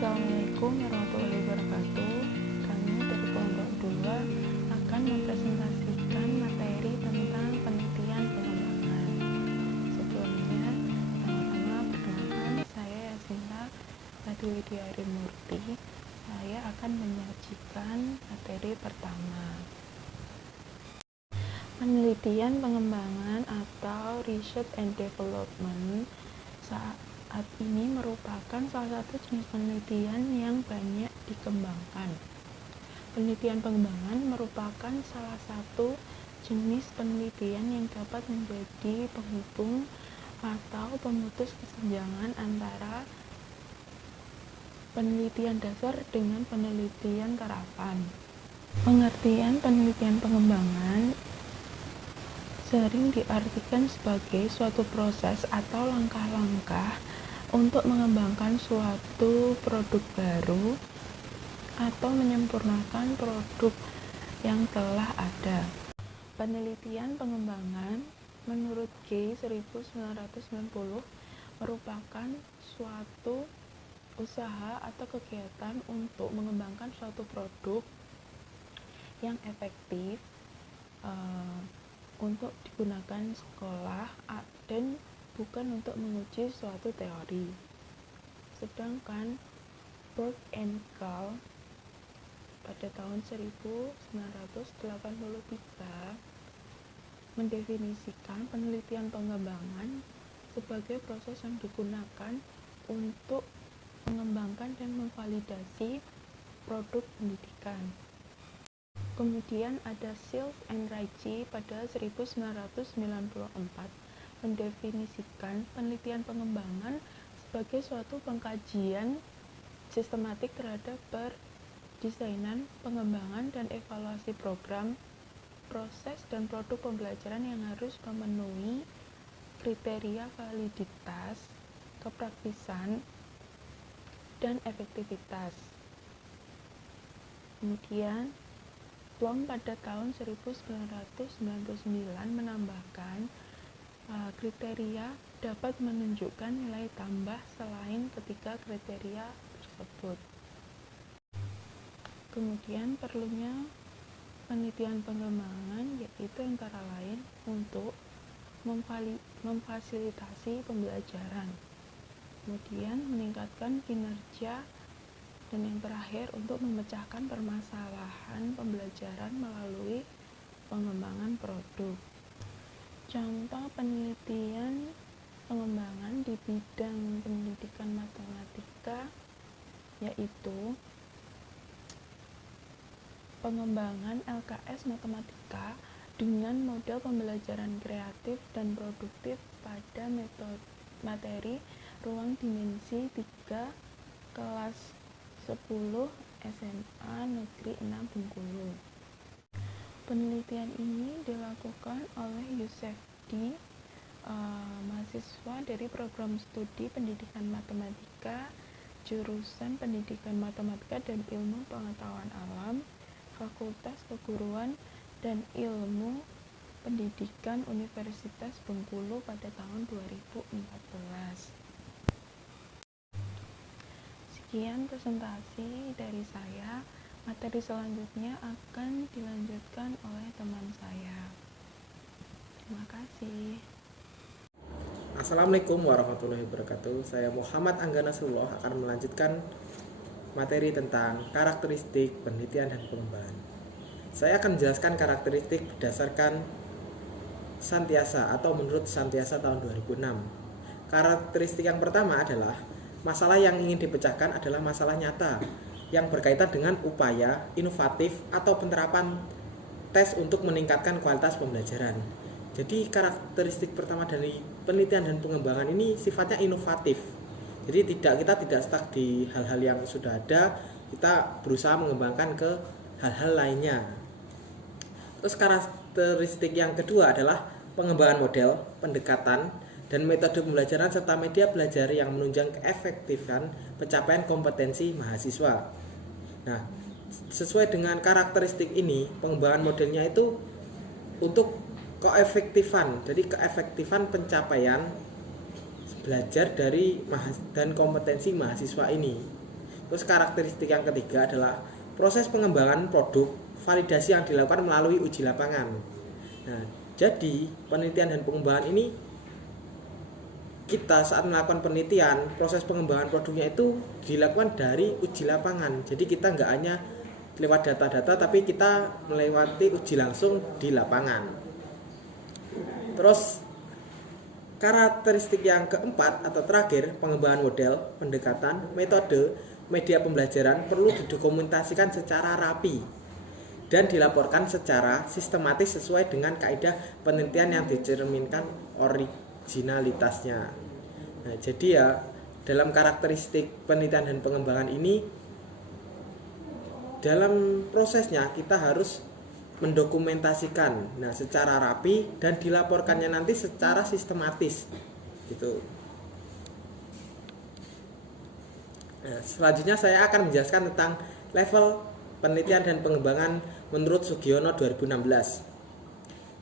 Assalamualaikum warahmatullahi wabarakatuh. Kami dari kelompok 2 akan mempresentasikan materi tentang penelitian pengembangan. Sebelumnya, sama-sama perkenalkan, saya Yasinta Raditya Murti. Saya akan menyajikan materi pertama. Penelitian pengembangan atau research and development saat ini merupakan salah satu jenis penelitian yang banyak dikembangkan. Penelitian pengembangan merupakan salah satu jenis penelitian yang dapat menjadi penghubung atau pemutus kesenjangan antara penelitian dasar dengan penelitian terapan. Pengertian penelitian pengembangan sering diartikan sebagai suatu proses atau langkah-langkah untuk mengembangkan suatu produk baru atau menyempurnakan produk yang telah ada. Penelitian pengembangan menurut Gay 1990 merupakan suatu usaha atau kegiatan untuk mengembangkan suatu produk yang efektif untuk digunakan sekolah dan bukan untuk menguji suatu teori. Sedangkan Burke and Gall pada tahun 1983 mendefinisikan penelitian pengembangan sebagai proses yang digunakan untuk mengembangkan dan memvalidasi produk pendidikan. Kemudian ada Sills and Ricci pada 1994 mendefinisikan penelitian pengembangan sebagai suatu pengkajian sistematik terhadap perdesainan, pengembangan, dan evaluasi program, proses, dan produk pembelajaran yang harus memenuhi kriteria validitas, kepraktisan, dan efektivitas. Kemudian Bloom pada tahun 1999 menambahkan kriteria dapat menunjukkan nilai tambah selain ketiga kriteria tersebut. Kemudian perlunya penelitian pengembangan yaitu antara lain untuk memfasilitasi pembelajaran, kemudian meningkatkan kinerja, dan yang terakhir untuk memecahkan permasalahan pembelajaran melalui pengembangan produk. Contoh penelitian pengembangan di bidang pendidikan matematika yaitu pengembangan LKS matematika dengan model pembelajaran kreatif dan produktif pada metode materi ruang dimensi 3 kelas 10 SMA Negeri 6 Bengkulu. Penelitian ini dilakukan oleh Yusef D, mahasiswa dari program studi pendidikan matematika, jurusan pendidikan matematika dan ilmu pengetahuan alam, Fakultas Keguruan dan Ilmu Pendidikan Universitas Bengkulu pada tahun 2014. Sekian presentasi dari saya. Materi selanjutnya akan dilanjutkan oleh teman saya. Terima kasih. Assalamualaikum warahmatullahi wabarakatuh. Saya Muhammad Angga Nasrullah akan melanjutkan materi tentang karakteristik penelitian dan pengembangan. Saya akan menjelaskan karakteristik berdasarkan Santiasa atau menurut Santiasa tahun 2006. Karakteristik yang pertama adalah masalah yang ingin dipecahkan adalah masalah nyata yang berkaitan dengan upaya inovatif atau penerapan tes untuk meningkatkan kualitas pembelajaran. Jadi karakteristik pertama dari penelitian dan pengembangan ini sifatnya inovatif. Jadi kita tidak stuck di hal-hal yang sudah ada, kita berusaha mengembangkan ke hal-hal lainnya. Terus karakteristik yang kedua adalah pengembangan model, pendekatan, dan metode pembelajaran serta media belajar yang menunjang keefektifan pencapaian kompetensi mahasiswa. Nah, sesuai dengan karakteristik ini, pengembangan modelnya itu untuk keefektifan, jadi keefektifan pencapaian belajar dari dan kompetensi mahasiswa ini. Terus karakteristik yang ketiga adalah proses pengembangan produk, validasi yang dilakukan melalui uji lapangan. Nah, jadi penelitian dan pengembangan ini, kita saat melakukan penelitian, proses pengembangan produknya itu dilakukan dari uji lapangan. Jadi kita nggak hanya lewat data-data, tapi kita melewati uji langsung di lapangan. Terus karakteristik yang keempat atau terakhir, pengembangan model, pendekatan, metode, media pembelajaran perlu didokumentasikan secara rapi dan dilaporkan secara sistematis sesuai dengan kaidah penelitian yang dicerminkan originalitasnya. Nah, jadi ya dalam karakteristik penelitian dan pengembangan ini, dalam prosesnya kita harus mendokumentasikan secara rapi dan dilaporkannya nanti secara sistematis gitu. Nah, selanjutnya saya akan menjelaskan tentang level penelitian dan pengembangan menurut Sugiono 2016.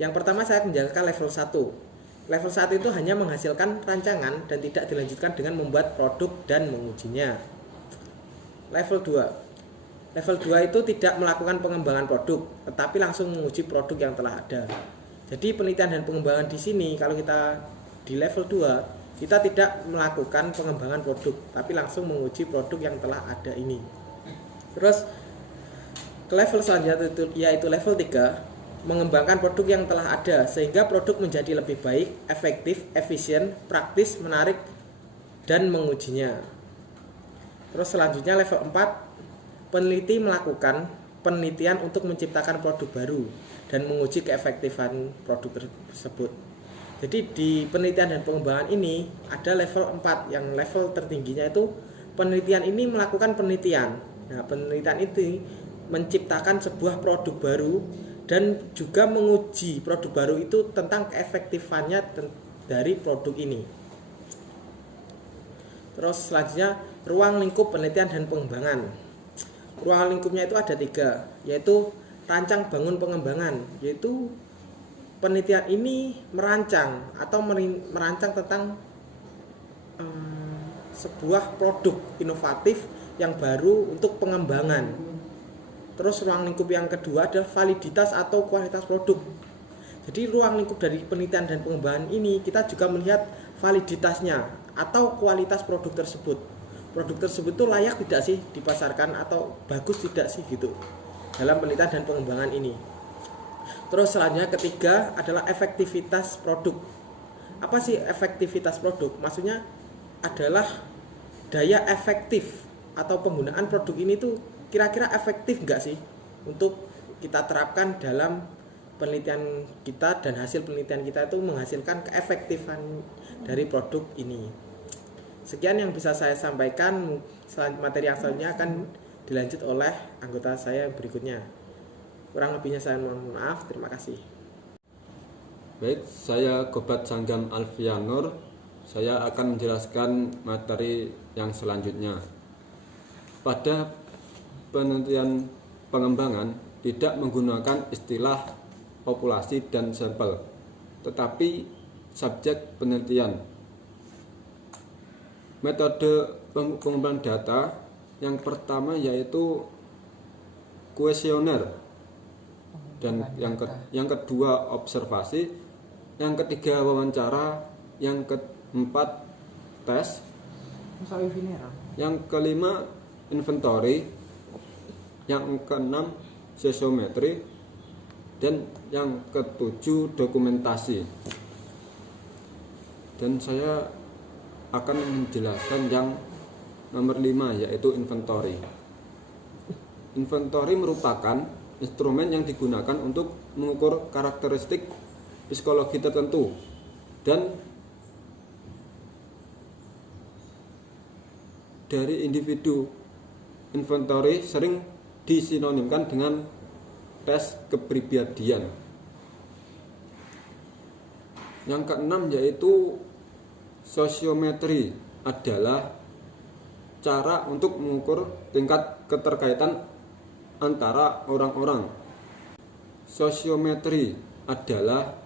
Yang pertama saya menjelaskan level 1. Level 1 itu hanya menghasilkan rancangan dan tidak dilanjutkan dengan membuat produk dan mengujinya. Level 2. Level 2 itu tidak melakukan pengembangan produk, tetapi langsung menguji produk yang telah ada. Jadi penelitian dan pengembangan di sini, kalau kita di level 2, kita tidak melakukan pengembangan produk, tapi langsung menguji produk yang telah ada ini. Terus ke level selanjutnya yaitu level 3, mengembangkan produk yang telah ada sehingga produk menjadi lebih baik, efektif, efisien, praktis, menarik, dan mengujinya. Terus selanjutnya level 4, peneliti melakukan penelitian untuk menciptakan produk baru dan menguji keefektifan produk tersebut. Jadi di penelitian dan pengembangan ini ada level 4, yang level tertingginya itu penelitian ini melakukan penelitian. Nah, penelitian itu menciptakan sebuah produk baru dan juga menguji produk baru itu tentang keefektifannya dari produk ini. Terus selanjutnya ruang lingkup penelitian dan pengembangan. Ruang lingkupnya itu ada 3, yaitu rancang bangun pengembangan, yaitu penelitian ini merancang tentang sebuah produk inovatif yang baru untuk pengembangan. Terus ruang lingkup yang kedua adalah validitas atau kualitas produk. Jadi ruang lingkup dari penelitian dan pengembangan ini kita juga melihat validitasnya atau kualitas produk tersebut. Produk tersebut itu layak tidak sih dipasarkan atau bagus tidak sih gitu dalam penelitian dan pengembangan ini. Terus selanjutnya ketiga adalah efektivitas produk. Apa sih efektivitas produk? Maksudnya adalah daya efektif atau penggunaan produk ini tuh kira-kira efektif enggak sih untuk kita terapkan dalam penelitian kita, dan hasil penelitian kita itu menghasilkan keefektifan dari produk ini. Sekian yang bisa saya sampaikan. Materi yang selanjutnya akan dilanjut oleh anggota saya berikutnya. Kurang lebihnya saya mohon maaf. Terima kasih. Baik, saya Gobat Sanggam Alfianur. Saya akan menjelaskan materi yang selanjutnya. Pada penelitian pengembangan tidak menggunakan istilah populasi dan sampel, tetapi subjek penelitian. Metode pengembangan data yang pertama yaitu kuesioner, dan yang kedua observasi, yang ketiga wawancara, yang keempat tes, yang kelima inventory, yang keenam sesiometri, dan yang ketujuh dokumentasi. Dan saya akan menjelaskan yang nomor 5 yaitu inventory. Inventory merupakan instrumen yang digunakan untuk mengukur karakteristik psikologi tertentu, dan dari individu. Inventory sering disinonimkan dengan tes kepribadian. Yang keenam yaitu sosiometri, adalah cara untuk mengukur tingkat keterkaitan antara orang-orang. Sosiometri adalah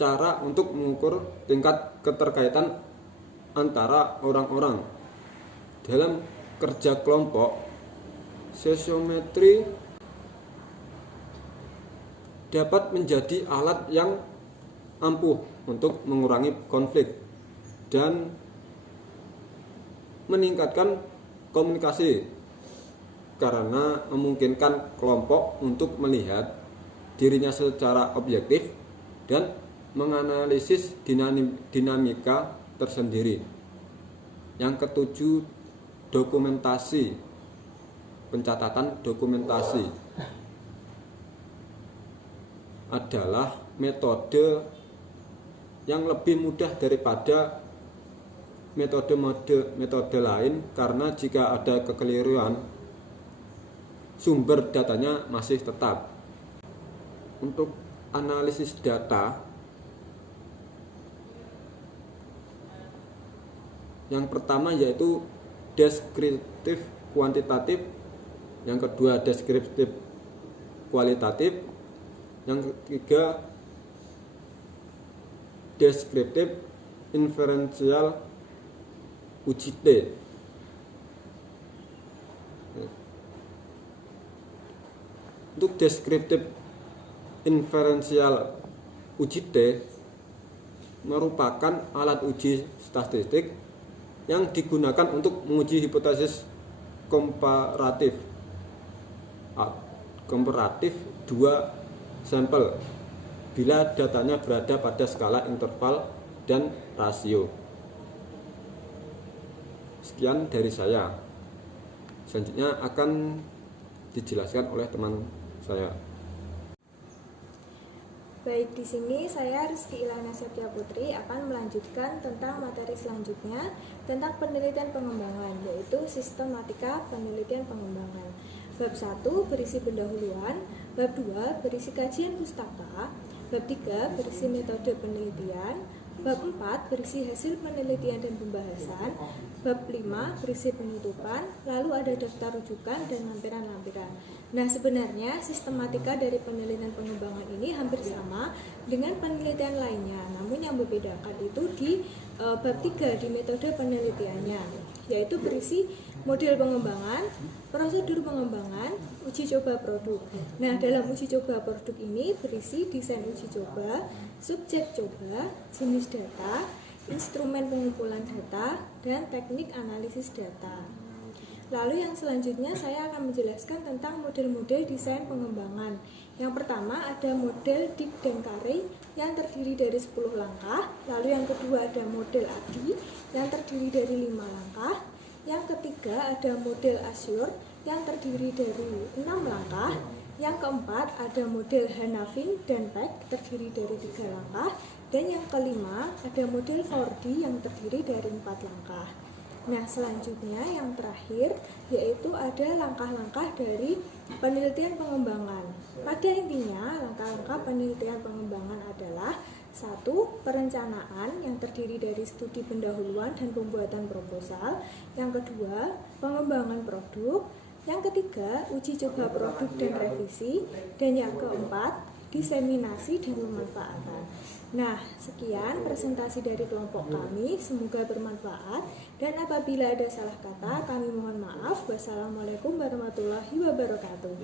cara untuk mengukur tingkat keterkaitan antara orang-orang. Dalam kerja kelompok, sosiometri dapat menjadi alat yang ampuh untuk mengurangi konflik dan meningkatkan komunikasi karena memungkinkan kelompok untuk melihat dirinya secara objektif dan menganalisis dinamika tersendiri. Yang ketujuh, dokumentasi, pencatatan dokumentasi adalah metode yang lebih mudah daripada metode lain karena jika ada kekeliruan sumber datanya masih tetap. Untuk analisis data, yang pertama yaitu deskriptif kuantitatif, yang kedua deskriptif kualitatif, yang ketiga deskriptif inferensial UJT. Untuk deskriptif inferensial UJT merupakan alat uji statistik yang digunakan untuk menguji hipotesis komparatif dua sampel bila datanya berada pada skala interval dan rasio. Sekian dari saya. Selanjutnya akan dijelaskan oleh teman saya. Baik, di sini saya Rizky Ilana Septia Putri akan melanjutkan tentang materi selanjutnya tentang penelitian pengembangan, yaitu sistematika penelitian pengembangan. Bab 1 berisi pendahuluan, bab 2 berisi kajian pustaka, bab 3 berisi metode penelitian, bab 4 berisi hasil penelitian dan pembahasan, bab 5 berisi penutupan, lalu ada daftar rujukan dan lampiran-lampiran. Nah, sebenarnya sistematika dari penelitian pengembangan ini hampir sama dengan penelitian lainnya, namun yang membedakan itu di bab 3 di metode penelitiannya, yaitu berisi model pengembangan, prosedur pengembangan, uji coba produk. Nah, dalam uji coba produk ini berisi desain uji coba, subjek coba, jenis data, instrumen pengumpulan data, dan teknik analisis data. Lalu yang selanjutnya saya akan menjelaskan tentang model-model desain pengembangan. Yang pertama ada model Dick dan Carey yang terdiri dari 10 langkah. Lalu yang kedua ada model ADI yang terdiri dari 5 langkah. Yang ketiga ada model Assure yang terdiri dari 6 langkah. Yang keempat ada model Hanafin dan Peck terdiri dari 3 langkah. Dan yang kelima ada model 4D yang terdiri dari 4 langkah. Nah, selanjutnya yang terakhir yaitu ada langkah-langkah dari penelitian pengembangan. Pada intinya, langkah-langkah penelitian pengembangan adalah 1. Perencanaan yang terdiri dari studi pendahuluan dan pembuatan proposal. Yang kedua, pengembangan produk. Yang ketiga, uji coba produk dan revisi. Dan yang keempat, diseminasi dan pemanfaatan. Nah, sekian presentasi dari kelompok kami, semoga bermanfaat, dan apabila ada salah kata, kami mohon maaf. Wassalamualaikum warahmatullahi wabarakatuh.